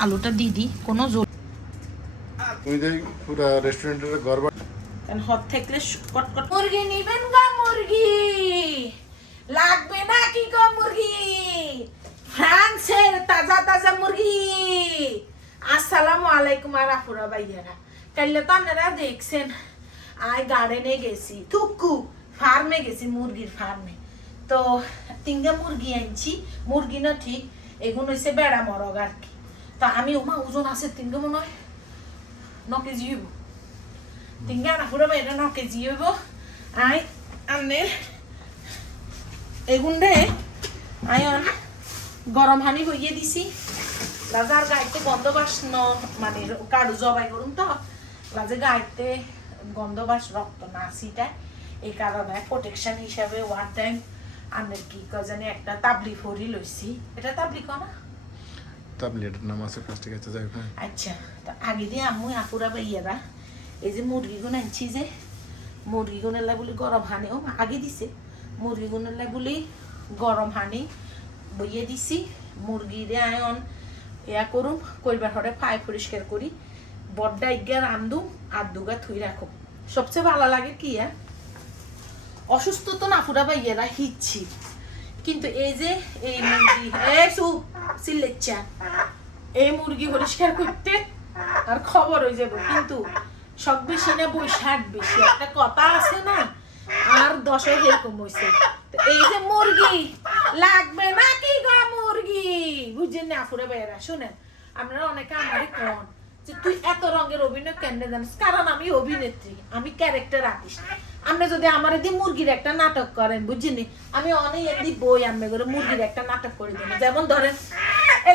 আলুটা দিয়ে দিই কোনো জোর তুমি যে পুরো রেস্টুরেন্টের ঘর বা- কারণ হট থাকলে কট কট মুরগি নিবেন গা মুরগি। লাগবে না কি গো মুরগি? ফ্রান্সের তাজা তাজা মুরগি। আসসালামু আলাইকুম আর আফুরা ভাইয়ারা। কাইলে তো আপনারা দেখছেন আই গার্ডেনে গেছি। থুকু ফার্মে গেছি মুরগির ফার্মে তো তিনটা মুরগি আনছি। মুরগি না ঠিক এগুলো হচ্ছে বেড়া মরগ আর কি। তা আমি ওমা ওজন আছে তিনটা মনে হয় ন কেজি হইব তিনটা না পুরো বেড়া ন কেজি হইব আই আনের এগুন্ডে আয়ন গরম হানি হইয়ে দিছি। লাজার গাইতে গন্ধ বাস ন মানে কাড়ু জবাই করুন তো। লাজে গাইতে গন্ধ বাস রক্ত না সিটায় এই কারণে প্রোটেকশন হিসাবে ওয়ান টাইম আনের কি কয় একটা তাবলি ফরি লইছি এটা তাবলি কনা তাবলেটের নাম আছে প্লাস্টিক আছে যাই। আচ্ছা তা আগে দিয়ে আম্মু আপুরা ভাইয়ারা এই যে মুরগিগুলো আনছি যে মুরগিগুলো লাই বলি গরম হানি, ও আগে দিছে মুরগিগুলো লাই বলি গরম হানি, বইয়ে দিছি, মুরগিরে আয়ন, ইয়া করুম, কইবার হরে ফাই পরিষ্কার করি, বড্ডা ইগা রান্ধুম, আর দুগা থুই রাখো সবচেয়ে ভালো লাগে কি হ্যাঁ? অসুস্থ তো না ফুরা ভাইয়েরা হিচ্ছি। কিন্তু এই যে, এই মুরগি, এই সিলেচ্চা এই মুরগি পরিষ্কার করতে আর খবর হয়ে যাব। কিন্তু সব বেশি না, বৈশাখ বেশি। একটা কথা আছে না, আর দশে এরকম হয়েছে এই যে মুরগি, লাগবে না কি গা মুরগি? বুঝছেন না ফুরে বেড়া, শুনেন। আপনারা অনেকে আমারই কন। যে তুই এত রঙের অভিনয় কেন জানিস? কারণ আমি অভিনেত্রী, আমি ক্যারেক্টার আর্টিস্ট আপনি যদি আমার দিয়ে মুরগির একটা নাটক করেন, বুঝিনি? আমি অনেক এমনি বই আমি করে মুরগির একটা নাটক করে দেবো। যেমন ধরেন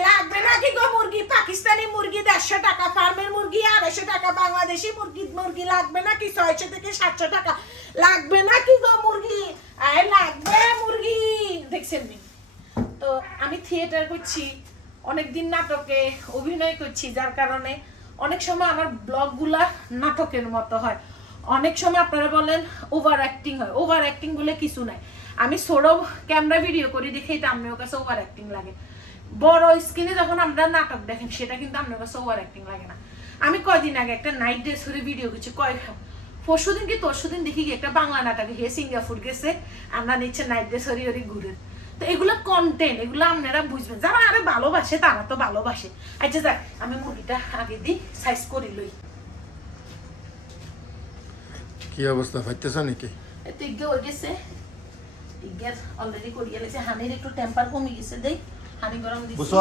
লাগবে নাকি গো মুরগি? পাকিস্তানি মুরগি, দেড়শো টাকা, ফার্মের মুরগি, আড়াইশো টাকা, বাংলাদেশি মুরগি মুরগি লাগবে নাকি? ছয়শো থেকে সাতশো টাকা। লাগবে নাকি গো মুরগি? আয় লাগবে মুরগি। দেখছেন তো আমি থিয়েটার করছি, অনেকদিন নাটকে অভিনয় করছি, যার কারণে অনেক সময় আমার ব্লগগুলা নাটকের মতো হয়। অনেক সময় আপনারা বলেন ওভার অ্যাক্টিং হয়। ওভার অ্যাক্টিং বলে কিছু নাই। আমি সৌরভ ক্যামেরা ভিডিও করি দেখেই তো আপনার কাছে ওভার অ্যাক্টিং লাগে। বড় স্ক্রিনে যখন আমরা নাটক দেখেন, সেটা কিন্তু আপনার কাছে ওভার অ্যাক্টিং লাগে না। আমি কয়দিন আগে একটা নাইট ড্রেস করে ভিডিও করছি। কয় পরশু দিন কি তরশু দিন দেখি একটা বাংলা নাটকে হে সিঙ্গাপুর গেছে। আমরা নিচ্ছে নাইট ড্রেস হরি হরি ঘুরে। তো এগুলো কন্টেন্ট এগুলো আপনারা বুঝবেন। যারা আরে ভালোবাসে তারা তো ভালোবাসে। আচ্ছা যাক আমি মুরগিটা আগে দিই সাইজ করি লই। কি অবস্থা ফাইতেছ নাকি? এতে ইগে হয়ে গেছে। ইগের অলরেডি করিয়ে গেছে হানির একটু টেম্পার কমে গেছে দেই। হানি গরম দিছি। বুঝছ?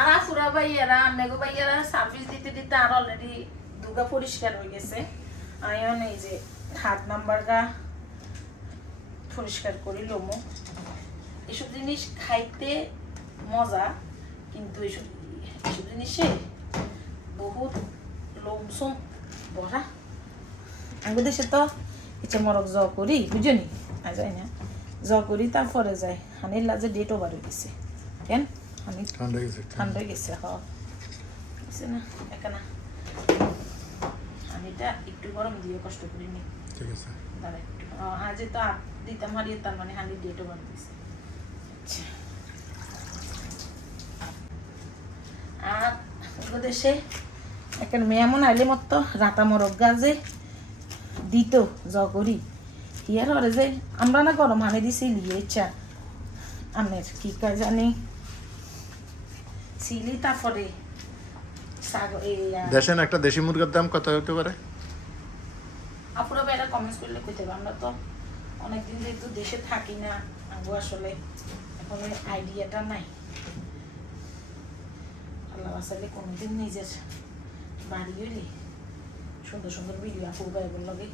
আর ফুরা ভাইয়ারা নেগো ভাইয়ারা সার্ভিস দিতে দিতে আর অলরেডি দুগা পরিষ্কার হয়ে গেছে। আয়ন এই যে হাত নাম্বার গা। পরিষ্কার করি লোমো। এসব জিনিস খাইতে মজা কিন্তু এসব এসব জিনিসে বহুত লোমসুম ভরা। আমাদের দেশে তো ইচ্ছে মরক জ করি বুঝনি? আ যায় না। জ করি তারপরে যায়। হানির লাজে ডেট ওভার হয়ে গেছে। কেন? হানি ঠান্ডা হয়ে গেছে হ। গেছে না? একানা হানিটা একটু গরম দিয়ে কষ্ট করি নি ঠিক আছে। দাঁড়া একটু। হাজে তো দিতাম হারিয়ে তার মানে হানি ডেট ওভার দিয়েছে আচ্ছা আর দেশে এখন মেয়ামন আইলে মতো রাতা মরক গাছে দিত হিয়ার হরে যে আমরা না গরম হানি দিছি লিয়ে আমের কি কয় জানি? সিলি তারপরে দেশেন একটা দেশি মুরগির দাম কত হতে পারে? আপুরা ভাইরা কমেন্টস করলে কইতে আমরা তো অনেকদিন যেহেতু দেশে থাকি না আবু আসলে এখন আইডিয়াটা নাই। আল্লাহ আসলে কোনোদিন নিজের বাড়ি হইলে সুন্দর সুন্দর ভিডিও আপু লগে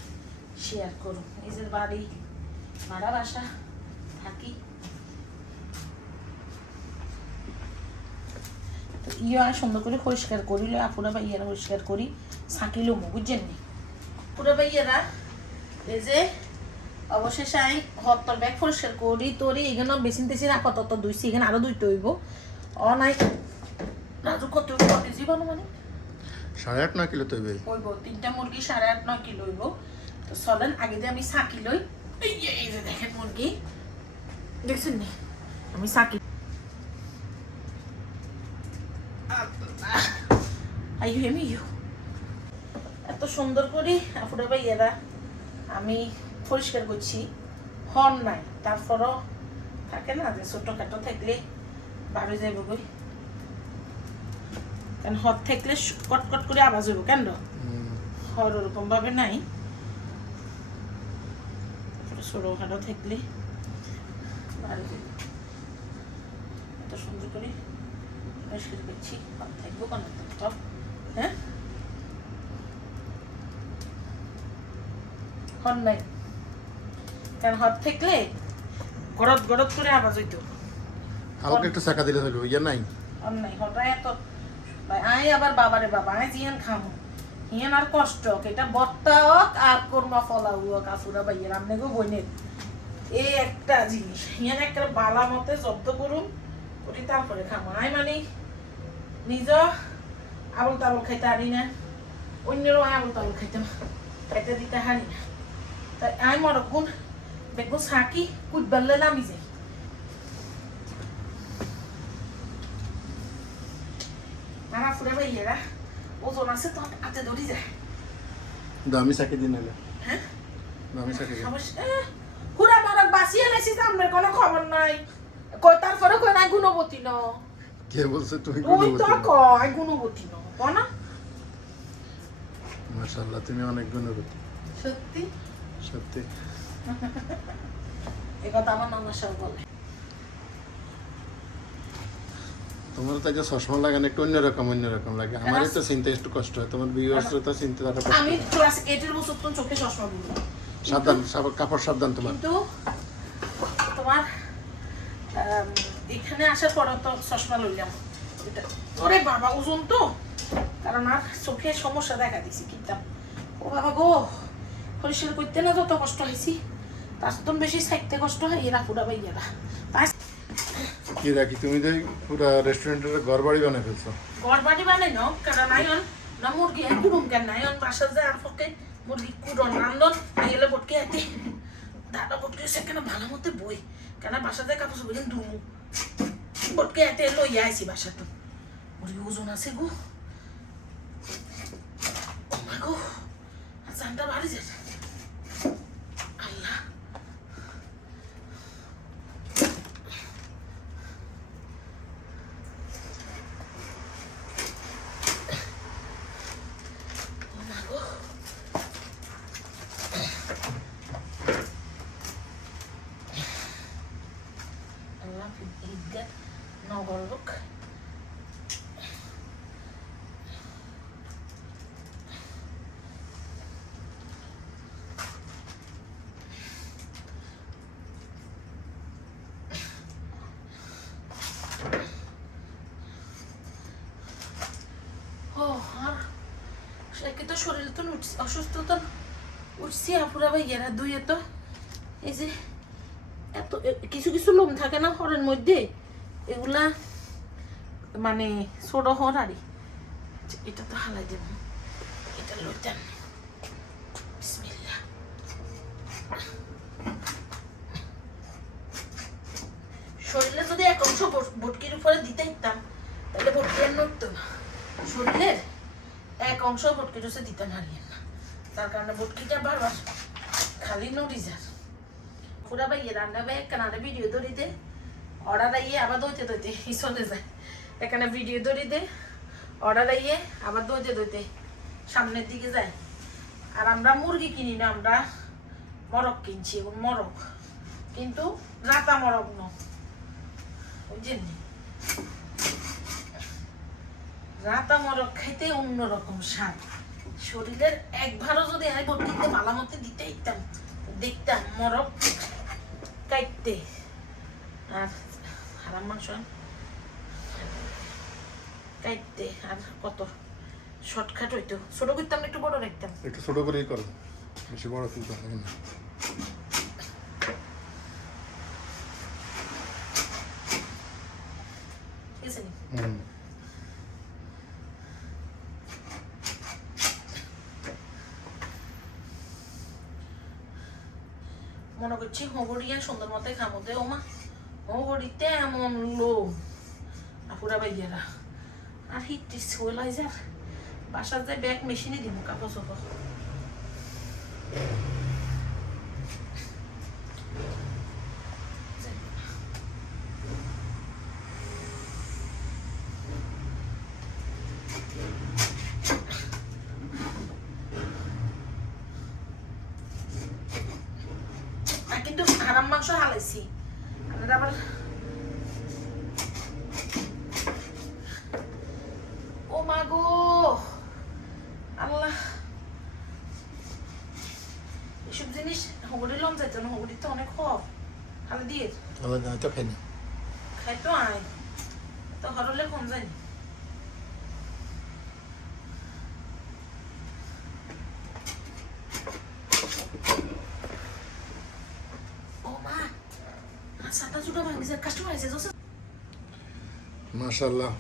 শেয়ার করুন নিজের বাড়ি ভাড়া বাসা থাকি। ইয়া সুন্দর করে পরিষ্কার করিলে, আপুরা বা ইয়ারা পরিষ্কার করি, সাঁকিলো মু বুঝছেন নি? পুরো ভাইয়েরা, এই যে অবশেষে আমি হত্তর ব্যাগ পরিষ্কার করি তোরি এখানে বেশি তেছি আপাতত দুইছি এখানে আরও দুইটা হইব। অ নাই। রাজু কত বানো মানে? সাড়ে আট নয় কিলো তো হইবে হইব তিনটা মুরগি সাড়ে আট নয় কিলো হইব। তো চলেন আগে দিয়ে আমি সাকি লই। এই যে দেখেন মুরগি। দেখছেন নি? আমি সাকি আই হেমি ইউ এত সুন্দর করে আপুরা ভাইয়েরা। আমি পরিষ্কার করছি। হর্ন নাই তারপরও থাকে না যে ছোটখাটো থাকলে বাড়ি যাইব কই? কারণ হট থাকলে কটকট করে আওয়াজ হইব কেন। হর ওরকম ভাবে নাই। তারপরে ছোটখাটো থাকলে বাড়ি যাইব। এত সুন্দর করে পরিষ্কার করছি হট থাকব কেন হ্যাঁ? হট নাই। কারণ হট থাকলে গরদ গরদ করে আওয়াজ হইতো। হালকা একটু চাকা দিলে হইল ইয়ে নাই? আর নাই হঠাৎ এত আই আবার বাবারে বাবা আই জিয়ান খামু। হিয়ান আর কষ্ট এটা বত্তা হোক আর কোরমা ফলা হোক কাফুরা বাইয়ের আমনে গো বইনের এই একটা জিনিস হিয়ান একটা বালা মতে জব্দ করুন ওটি তারপরে খামু। আই মানে নিজ আবল তাবল খাইতে হারি না অন্যেরও আবল তাবল খাইতে খাইতে দিতে হারি না। তাই আই মরক গুণ বেগুন সাকি কুটবাল্লে নামি যাই আমার ফুলে ভাইয়েরা ওজন আছে তো হাতে ধরি যায় দামি চাকি দিন নাহলে হ্যাঁ দামি দিন পুরা মারক বাঁচিয়ে এনেছি তো আমার কোনো খবর নাই কই তারপরে কই নাই গুণবতী ন কে বলছে তুমি ওই তো কয় গুণবতী ন না মাশাআল্লাহ তুমি অনেক গুণবতী সত্যি সত্যি এ কথা আমার নানা সব বলে। তোমার তো যে চশমা লাগানো একটু অন্যরকম অন্যরকম লাগে। আমারই তো চিনতে একটু কষ্ট হয়। তোমার ভিউয়ার্সরা তো চিনতে তারা কষ্ট। আমি হয়। বছর তো চোখে চশমা দিল সাবধান কাপড় সাবধান তোমার। কিন্তু তোমার এখানে আসার পর তো চশমা লইলাম। এটা ওরে বাবা ওজন তো। কারণ আর চোখে সমস্যা দেখা দিছি কিনতাম ও বাবা গো পরিষ্কার করতে না যত কষ্ট হয়েছি তার তো বেশি সাইতে কষ্ট হয় এরা পুরা বাইয়ারা কি রাখি তুমি যে পুরো রেস্টুরেন্টের ঘর বাড়ি বানাই ফেলছো। ঘর বাড়ি বানাই ন কারণ আইন না মুরগি এক কুড়ুম কেন আইন বাসা যায় আর ফকে মুরগি কুড়ন রান্ধন আইলে বটকে আতে দাদা বটকে সেখানে ভালো মতো বই কেন বাসা যায় কাপড় চোপড় ধুমু। বটকে আতে লইয়া আইছি বাসা তো। মুরগি ওজন আছে গো। ও মা গো আর জানটা বাড়ি যায় আল্লাহ ও মা গো আল্লাহ ঈদগাহ নগর লোক ও আর একে তো শরীর তো অসুস্থ তো উঠছি আপুরা ভাই এরা দুই তো। এই যে এত কিছু কিছু লোম থাকে না হরের মধ্যে। এগুলা মানে ছোট হর আর, এটা তো হালাই দেব। এটা লইতেন বিসমিল্লাহ শরীরে যদি এক অংশ বট- বটকির উপরে দিতে দিতাম তাহলে বটকি আর নড়তো না শরীরের এক বটকির দিতে হারিয়ে না। তার কারণে বটকিটা বারবার খালি নড়ি যার পুরা ভাই রান্না ভাই কানাডা ভিডিও ধরি দে। অর্ডার আইয়ে আবার দইতে দইতে চলে যায়। এখানে ভিডিও ধরি দে। অর্ডার আইয়ে আবার দইতে দইতে সামনের দিকে যায়। আর আমরা মুরগি কিনি না, আমরা মরক কিনছি এবং মরক। কিন্তু রাতা মরক ন। বুঝছেন রাতা মরক খাইতে অন্যরকম স্বাদ। শরীরের একবারও যদি আমি বটিতে ভালো দিতে ইতাম দেখতাম মরক কাইতে আর হারাম মাংস কাইতে আর কত? শর্টকাট হইতো। ছোট করতাম একটু বড় রাখতাম। একটু ছোট করেই করো। বেশি বড় তুলতে হবে না ঠিক আছে নি? হুম মনে করছি হোগড়িয়া সুন্দর মতো খামোতে ও মা হোগড়িতে এমন লো আপুরা বাইয়ারা। আর হিট সোয়েলাইজার বাসার যে ব্যাগ মেশিনে দিব কাপড় চোপড় আর কিন্তু হারাম মাংস হালাইছি আপনারা আবার ও মা গো আল্লাহ এসব জিনিস হগড়ি লম যাইতো না হগড়ি তো অনেক হব হালে দিয়ে তাহলে না। তো খাই তো আয় তো হরলে আছে জোসে। মাশাল্লাহ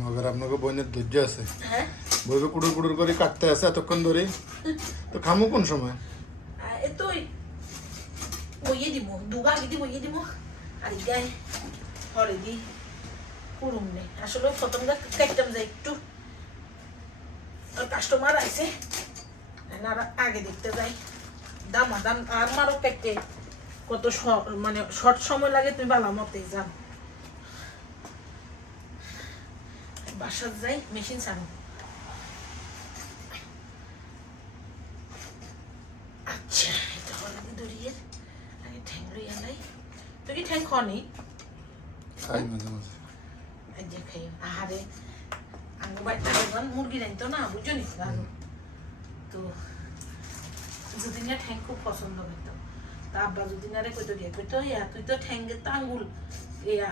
মগর আপনাকে বোনের ধৈর্য আছে। হ্যাঁ? বইবে কুড়ুর কুড়ুর করে কাটতে আছে এতক্ষণ ধরে তো খামু কোন সময়? এ তো বইয়ে দিব দুগা আগে দি বইয়ে দিব আর গায়ে হরে দি পুরুম নে আসলে প্রথম গা কাটতাম একটু কাস্টমার আর আগে দেখতে যাই দাম দাম আর মারো কাটতে কত মানে শর্ট সময় লাগে তুমি বালা মতে যান বাসার যাই মেশিন চালো আচ্ছা এটা হলো কি দড়িয়ে আগে ঠ্যাং লইয়া নাই তুই কি ঠ্যাং খনি খাই মাঝে মাঝে। যে খাই। আহারে আঙ্গু বাড়িতে যখন মুরগি রাইতো না বুঝছ নি তো যদি না ঠ্যাং খুব পছন্দ করতো। তা আব্বা যদি না রে কইতো গিয়ে কইতো ইয়া তুই তো ঠ্যাঙ্গের তো আঙ্গুল। ইয়া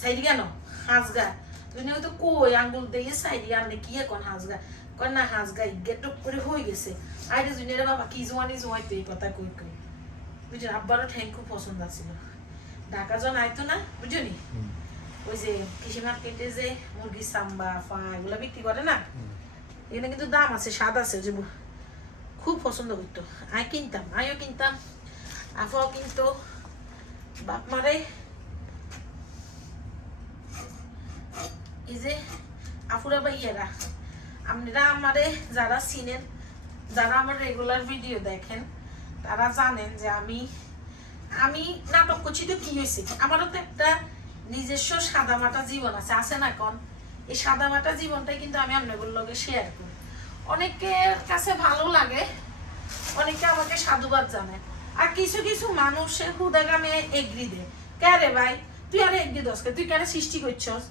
সাইড কেন হাঁসগা তুই না তো কই আঙ্গুল দিয়ে সাইড আনলে কি এখন হাঁসগা কয় না হাঁসগা ইগে টুক করে হয়ে গেছে। আইরে জুনিয়ারে বাবা কি জোয়ানি জোয়াইতে এই কথা কই কই? বুঝলি আব্বারও ঠ্যাং খুব পছন্দ আছিল। ঢাকা জন আইতো না বুঝলি? ওই যে কৃষি মার্কেটে যে মুরগির সাম্বা ফা এগুলো বিক্রি করে না? এখানে কিন্তু দাম আছে স্বাদ আছে যে খুব পছন্দ করতো। আই কিনতাম আইও কিনতাম আফাও কিনতো বাপ মারে। এই যে আফুরা আপনারা আমারে যারা চিনেন যারা আমার রেগুলার ভিডিও দেখেন তারা জানেন যে আমি আমি নাটক করছি তো কি হয়েছে? আমারও তো একটা নিজস্ব সাদামাটা জীবন আছে আছে না কোন? এই সাদামাটা জীবনটাই কিন্তু আমি আপনাদের লগে শেয়ার করি। অনেকের কাছে ভালো লাগে, অনেকে আমাকে সাধুবাদ জানে। আর কিছু কিছু মানুষের হুদাগামে এগ্রি দে কে রে ভাই? তুই আরে এগ্রি দশকে তুই কেন সৃষ্টি করছস?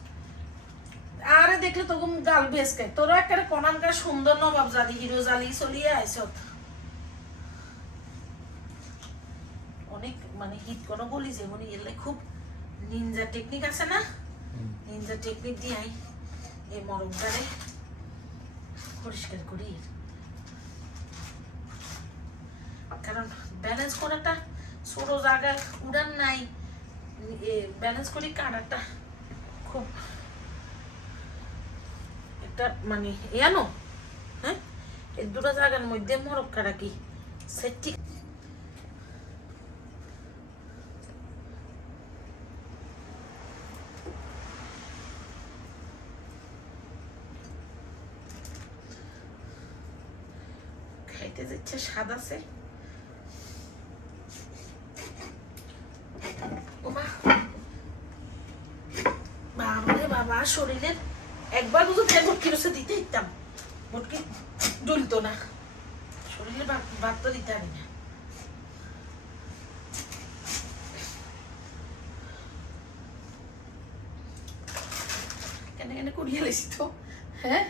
আরে দেখলে তখন গাল বেসকে তোরা একটা কনানকার সুন্দর নবাব জালি হিরো জালি চলিয়ে আইস অনেক মানে হিট কোনো বলি যে মনে এলে খুব নিনজা টেকনিক আছে না? নিনজা টেকনিক দিয়ে আই এই মরমটারে পরিষ্কার করি। কারণ ব্যালেন্স করাটা ছোট জায়গায় উড়ান নাই ব্যালেন্স করি কাটাটা খুব একটা মানে এনো হ্যাঁ? এই দুটো জায়গার মধ্যে মরক কাটা কি? সেটি খাইতে যাচ্ছে, স্বাদ আছে। বাবা শরীরের একবার বুঝো ফ্যান ভর্তি রসে দিতে দিতাম। ভর্তি ডুলতো না। শরীরে ভাত দিতে পারি না। কেন কেন কুড়িয়ে লেছি তো। হ্যাঁ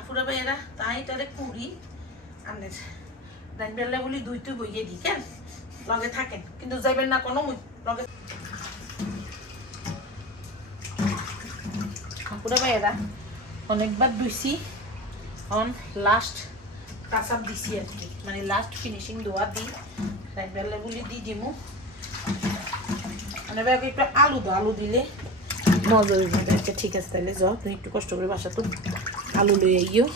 আপুরা ভাইয়েরা তাই তারে কুড়ি আনের লগে থাকেন। কিন্তু লগে অনেকবার ধুইছি অন লাস্ট কাঁচাপ দিছি আর কি। মানে লাস্ট ফিনিশিং দোয়া দি। দিমু। মানে একটু আলু দাও, আলু দিলে মজা আচ্ছা ঠিক আছে তাহলে যাও। তুমি একটু কষ্ট করে বাসা তো আলু লই আইও।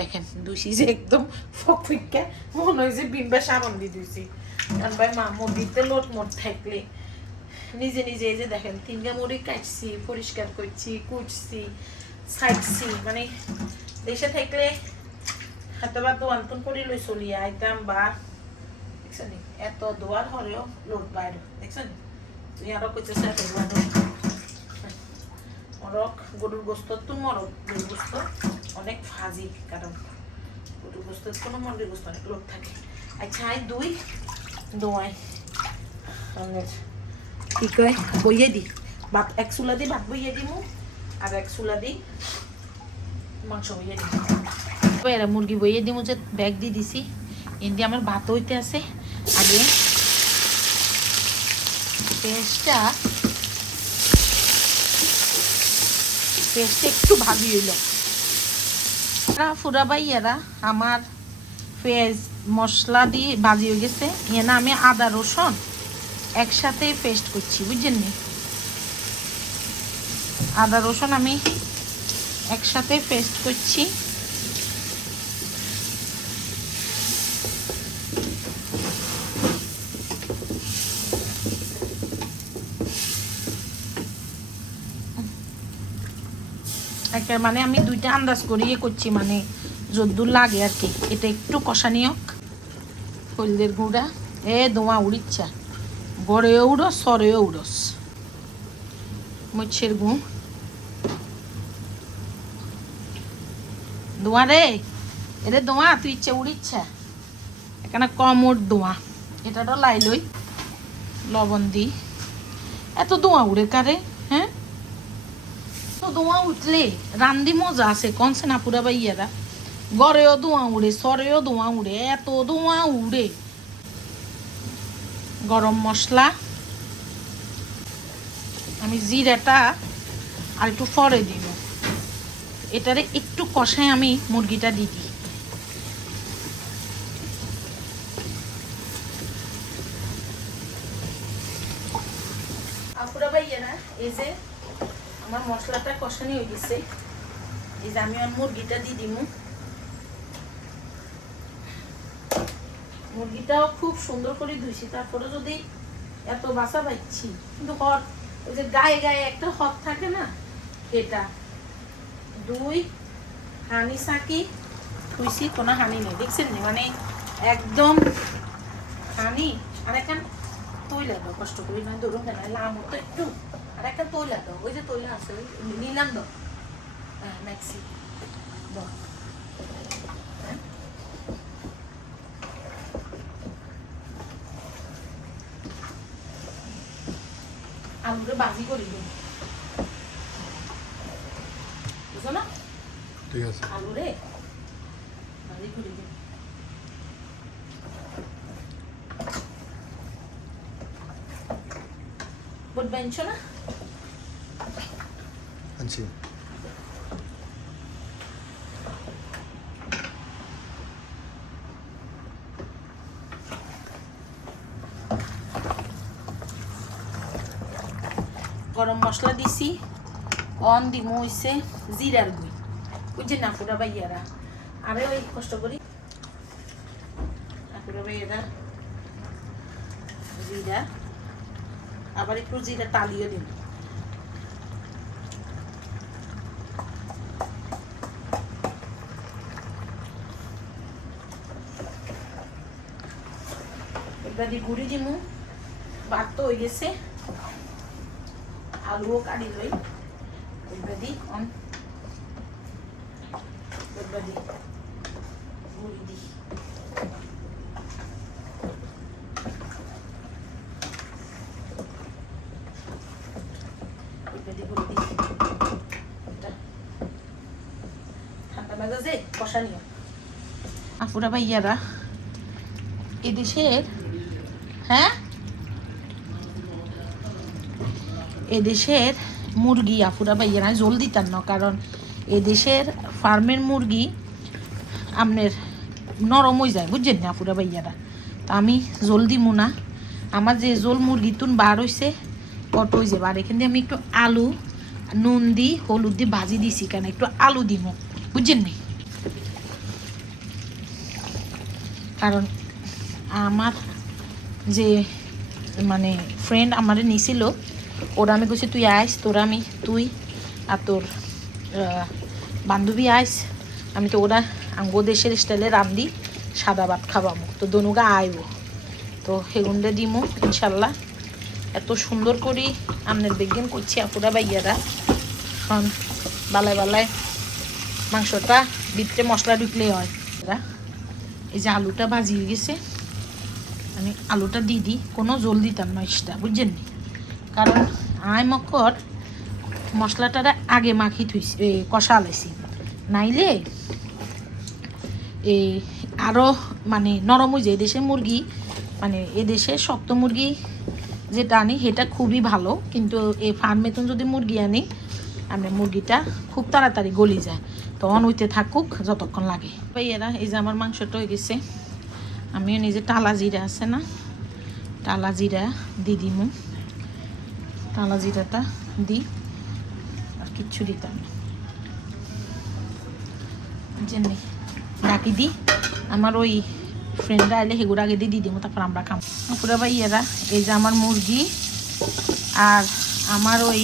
দেখেন, দুইছি যে একদম ফক ফিক্কা মনে হয় যে বিম্বা সাবান দিয়ে দিয়েছি। কারণ ভাই মা মুরগিতে লোট মোট থাকলে নিজে নিজে এই যে দেখেন, তিনটা মুড়ি কাটছি, পরিষ্কার করছি কুচছি ছাইটছি মানে দেশে থাকলে হাতে বা দোয়ান তুন করে লই চলি আইতাম বা দেখছেন এত দোয়ার হলেও লোড বাইর দেখছেন তুই আরও দোয়ার মরক, গরুর গোস্ত তো মরক, গরুর গোস্ত অনেক ফাজি কারণ গরুর গোস্ত কোনো মন্দির গোস্ত অনেক লোক থাকে। আচ্ছা আই দুই। দোয়াই। কি কয়? বইয়ে দি। ভাত এক চুলা দি ভাত বইয়ে দিমু আর এক চুলা দি মাংস বইয়ে দিমু এরা মুরগি বইয়ে দিমু যে ব্যাগ দিয়ে দিছি। এমনি আমার ভাত হইতে আছে। আগে পেঁয়াজটা পেঁয়াজটা একটু ভাবি হইল। ফুরা বাইয়ারা আমার পেঁয়াজ মশলা দিয়ে ভাজি হয়ে গেছে। এনে আমি আদা রসুন একসাথে পেস্ট করছি, বুঝছেন নি? আদা রসুন আমি একসাথে পেস্ট করছি। একটা মানে আমি দুইটা আন্দাজ করিয়ে করছি মানে যদ্দূর লাগে আর কি। এটা একটু কষানিয়ক হলদের গুঁড়া। এ, দোয়া উড়িচ্ছা গড়ে উড়স, সরে উড়স। মৎস্যের গু দোয়া রে। এরে দোয়া, তুই ইচ্ছে উড়িচ্ছা এখানে কম ওর দোয়া। এটা তো লাইলই লবণ দি। এত দোয়া উড়ে কারে হ্যাঁ? দোয়া উঠলে, রান্দি মজা আছে কনসে না পুরা বাইয়ারা গড়েও ধোঁয়া উড়ে, সরেও ধোঁয়া উড়ে, এত ধোঁয়া উড়ে। গরম মশলা, আমি জিরাটা আর একটু ফরে দিব। এটারে একটু কষায় আমি মুরগিটা দিয়ে দিই আপুরা ভাইয়েরা এই যে আমার মশলাটা কষানি হয়ে গেছে। এই যে আমি মুরগিটা দিয়ে দিমু। মুরগিটাও খুব সুন্দর করে ধুইছি, তারপরে যদি এত বাসা পাচ্ছি কিন্তু হট, ওই যে গায়ে গায়ে একটা হট থাকে না, এটা। দুই হানি সাকি, ধুইছি, কোনো হানি নেই, দেখছেন নি? মানে একদম হানি আর এখন তৈলা কষ্ট করি না, ধরুন লাম হতো একটু আর একটা তৈলা দাও ওই যে তৈলা আছে ওই নিলাম দাও হ্যাঁ ম্যাক্সি। দাও হ্যাঁ। বাজি করি দিন বুঝো না? ঠিক আছে। আলুরে বাজি করি দিন বুট না গরম মশলা দিছি, অন দিমু হইছে জিরার গুই বুঝছেন না, পুরা ভাইয়ারা? আরে ওই কষ্ট করি। পুরা ভাইয়ারা, জিরা। আবার একটু জিরা তালিয়ে দিন। এবার গুড়ি দিমু। ভাত তো হয়ে গেছে। দি এবার দি গুড়ি দি এটা। ঠান্ডা মেজাজে কষা নিও। আপুরা ভাইয়ারা এদেশের হ্যাঁ এদেশের মুরগি আফুরা ভাইয়েরা জল দিতাম না, কারণ এদেশের ফার্মের মুরগি আপনার নরম হয়ে যায়, বুঝছেন না আফুরা ভাইয়ারা? তো আমি জল দিমু না। আমার যে জল মুরগি তুন বার হয়েছে কত হয়ে যাবে আর এখান আমি একটু আলু, নুন দি, হলুদ দিয়ে ভাজি দিছি কেন একটু আলু দিমু, বুঝছেন নি? কারণ আমার যে মানে ফ্রেন্ড আমারে নিছিল ওরা আমি কইছি, তুই আইস, তোরা আমি, তুই আর তোর বান্ধবী আইস, আমি তো ওরা আঙ্গো দেশের স্টাইলে রান্ধি, সাদা ভাত খাবামো তো দনুগা আইব। তো হেগুন্ডে দিমু, ইনশাল্লাহ। এত সুন্দর করি আমনের বিজ্ঞান করছি আপুরা বাইয়ারা এখন বালায় বালায় মাংসটা ভিতরে মশলা ঢুকলেই হয়। এরা, এই যে আলুটা ভাজি গেছে, আমি আলুটা দিয়ে দিই, কোনো জল দিতাম না এক্সট্রা বুঝছেন? কারণ আয় মকর মশলাটা আগে মাখি থুইছি কষা লাইছি নাইলে এই আরও মানে নরম হয়ে যায় দেশে মুরগি মানে এদেশে শক্ত মুরগি যেটা আনি, সেটা খুবই ভালো। কিন্তু এই ফার্মেতন যদি মুরগি আনি আমি মুরগিটা খুব তাড়াতাড়ি গলি যায়। তো অন হইতে থাকুক, যতক্ষণ লাগে। ভাইয়েরা এই যে আমার মাংসটা হয়ে গেছে, আমিও নিজে টালা জিরা আছে না, টালা জিরা দি টালা জিরাটা দিই আর কিচ্ছু দিতাম জেনে ডাকি দিই আমার ওই ফ্রেন্ডরা এলে সেগুলো আগে দিয়ে দিই দিমু তারপর আমরা খাম। পুরা ভাইয়েরা এই যে আমার মুরগি আর আমার ওই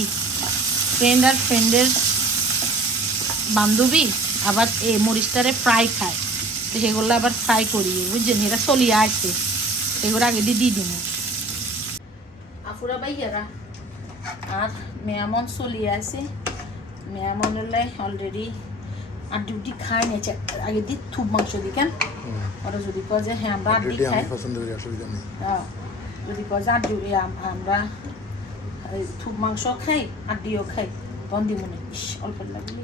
ফ্রেন্ড আর ফ্রেন্ডের বান্ধবী আবার এই মরিচটারে ফ্রাই খায়। তো সেগুলো আবার ফ্রাই করি, বুঝছেন? এরা চলিয়ে আসছে সেগুলো আগে দিয়ে দিয়ে দিমু আফুরা ভাইয়ারা আর মেয়ামন চলি আছে মেয়ামনের লাই অলরেডি আর ডিউটি খায় নেছে আগে দি থুপ মাংস দি কেন? ওরা যদি কয় যে হ্যাঁ আমরা আড্ডি খাই। হ্যাঁ, যদি কয় যে আড্ডি আমরা থুপ মাংস খাই আড্ডিও খাই। তখন দিব না ইস অল্প লাগলে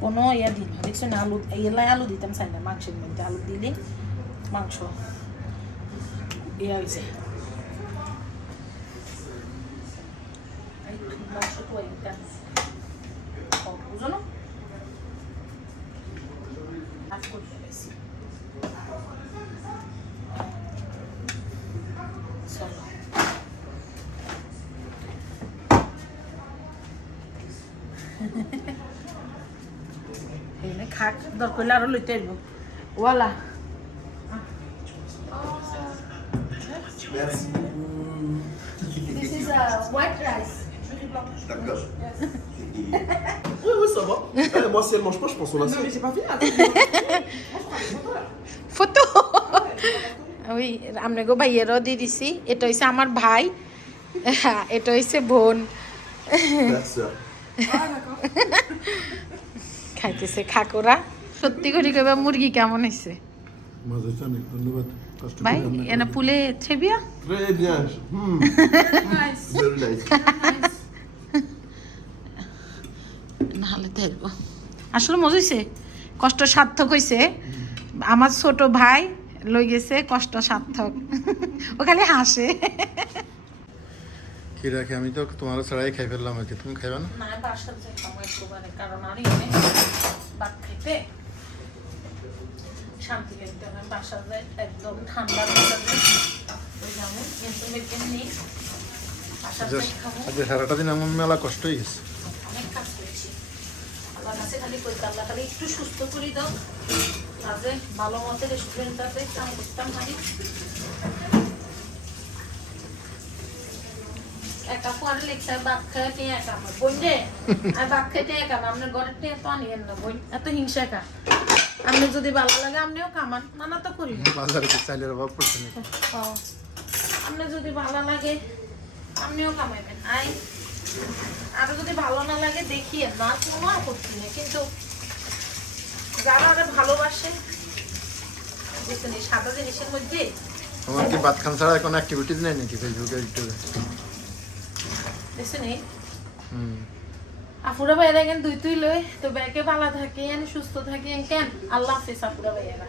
কোনো ইয়া দিন দেখছ না আলু এলাই আলু দিতাম চাই না মাংসের মধ্যে আলু দিলে মাংস ইয়া হয়েছে এই থুপ মাংস তো এইটা ও, বুঝো না হাফ করে ফেলেছি চলো এনে খাক দরকার হলে আরও লইতে আসব ওয়ালা This is a white rice. D'accord. Yes. Oui, oui, ça va. Eh, moi, si elle mange pas, je pense qu'on la Non, mais j'ai pas fini. Photo ওই আমরা গো ভাইয়েরও দিয়ে দিছি এটা হচ্ছে আমার ভাই এটা হচ্ছে বোন. Ah. খাইতেছে খাকোরা সত্যি করে কইবা মুরগি কেমন হয়েছে ভাই এনা পুলে থেবিয়া Très bien. Hmm, Nice. very nice. Nice. নাহলে দেখব। আসলে মজা হয়েছে কষ্ট সার্থক হয়েছে আমার ছোট ভাই লই গেছে কষ্ট সার্থক। ও খালি হাসে। কি রাখি? আমি তো তোমার ছাড়াই খাই ফেললাম আর কি। তুমি খাইবা না? না বাসার যে খাব একবারে কারণ আর ভাত খেতে শান্তি হবে বাসা যায় একদম ঠান্ডা বাসা যায় ওই যাব কিন্তু মেয়েকে নেই। বাসার যাই খাব। সারাটা দিন আমার মেলা কষ্ট হয়ে গেছে অনেক কাজ করেছি। আল্লাহ কাছে খালি করতে আল্লাহ খালি একটু সুস্থ করে দাও। তাহলে ভালো মতো রেস্টুরেন্টটাতে কাম করতাম খালি। একা পরে লিখছে বাপ খায় টিয়া একা বোন রে আর বাপ খায় টিয়া একা আপনার ঘরের টিয়া তো আনিয়েন না বোন। এত হিংসা একা আপনি যদি ভালো লাগে আপনিও কামান। মানা তো করি। বাজারে কি চাইলের অভাব পড়ছে না ও, আপনার যদি ভালো লাগে আপনিও কামাইবেন। আই আর যদি ভালো না লাগে দেখিয়ে না কোনো আপত্তি নেই কিন্তু যারা আরও ভালোবাসে দেখুন এই সাদা জিনিসের মধ্যে আমার কি ভাত খান ছাড়া কোনো অ্যাক্টিভিটিস নেই নাকি ফেসবুকে ইউটিউবে দেখছেন এই হুম। আফুরা ভাইয়েরা কেন দুই তুই লই তো ব্যাকে ভালো থাকে সুস্থ থাকে কেন? আল্লাহ হাফিজ আফুরা ভাইয়েরা।